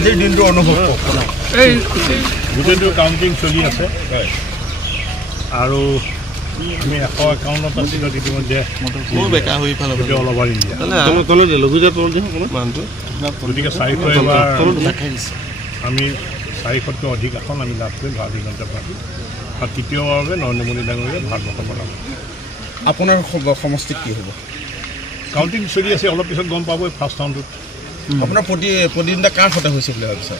আজিৰ দিনটো অনুভৱ এই গোটেইটো কাউণ্টিং চলি আছে আৰু আমি 151টা চিটত ইতিমধ্যে অল অভাৰ ইণ্ডিয়া গতিকে 400 এবাৰ আমি 400তকৈ অধিক আসন আমি লাভ কৰি ভাৰতীয় জনতা পাৰ্টি আৰু তৃতীয়বাৰৰ বাবে নৰেন্দ্ৰ মোদী ডাঙৰীয়াই ভাৰতবৰ্ষ বনাব। আপোনাৰ সমষ্টিত কি হ'ব? কাউণ্টিং চলি আছে, অলপ পিছত গম পাব ফাৰ্ষ্ট ৰাউণ্ডটোত। আপোনাৰ প্ৰতিদ্বন্দ্বিতা কাৰ সৈতে হৈছে বুলি ভাবিছে?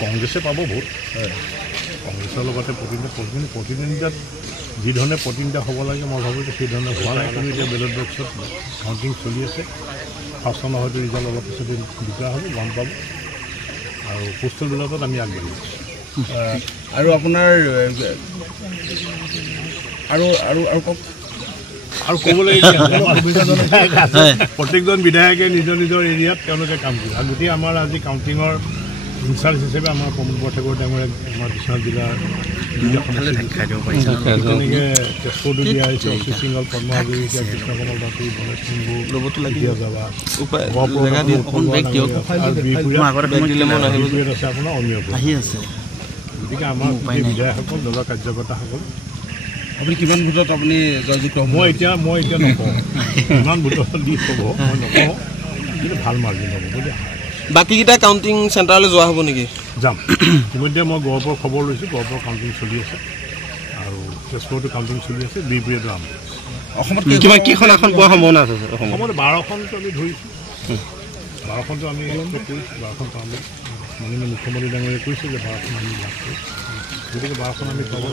কংগ্ৰেছে পাব ভোট, কংগ্ৰেছৰ লগতে প্ৰতিদ্বন্দ্বিতাত যিধৰণে প্ৰতিদ্বন্দ্বিতা হ'ব লাগে মই ভাবোঁ যে সেইধৰণে হোৱা নাই। কিন্তু এতিয়া বেলট বক্সত কাউণ্টিং চলি আছে, ফাৰ্ষ্ট ৰাউণ্ডৰ হয়তো ৰিজাল্ট অলপ পিছত দুটা হ'ব, গম পাব আৰু পোষ্টেল বেলটত আমি আগবাঢ়ি আছোঁ। আৰু আপোনাৰ আৰু কওক আৰু ক'বলৈ প্ৰত্যেকজন বিধায়কে নিজৰ নিজৰ এৰিয়াত তেওঁলোকে কাম কৰে আৰু গোটেই আমাৰ আজি কাউণ্টিঙৰ ইনচাৰ্জ হিচাপে আমাৰ প্ৰমোদ বৰঠাকুৰ ডাঙৰীয়াক আমাৰ বিশ্বনাথ জিলাৰ তেনেকৈ তেজপুৰতো দিয়া হৈছে, অচিত সিংহল, পদ্ম হাজৰিকা, কৃষ্ণকমল বাপুৰ, গণেশ সিংহু, যাবা আছে আপোনাৰ অমীয়। গতিকে আমাৰ বিধায়কসকল দলৰ কাৰ্যকৰ্তাসকল আপুনি কিমান ভোটত আপুনি জয়যুক্ত হ'ব? মই এতিয়া নকওঁ কিমান ভোটত লিড হ'ব, মই নকওঁ, কিন্তু ভাল মাৰ্জিন হ'ব বুলি। বাকীকেইটা কাউণ্টিং চেণ্টাৰলৈ যোৱা হ'ব নেকি? যাম। ইতিমধ্যে মই গড়পুৰৰ খবৰ লৈছোঁ, গড়পুৰৰ কাউণ্টিং চলি আছে আৰু তেজপুৰতো কাউণ্টিং চলি আছে, বিহপুৰীয়াতো আৰম্ভ হৈছে। অসমত কেইখন আসন পোৱাৰ সম্ভাৱনা আছে? অসমত 12খনটো আমি ধৰিছোঁ, 12খনটো আমি কৰিছোঁ, 12খন পাম মানে মুখ্যমন্ত্ৰী ডাঙৰীয়াই কৈছে যে 12খন আমি লাভ কৰিছোঁ, গতিকে 12খন আমি পাব।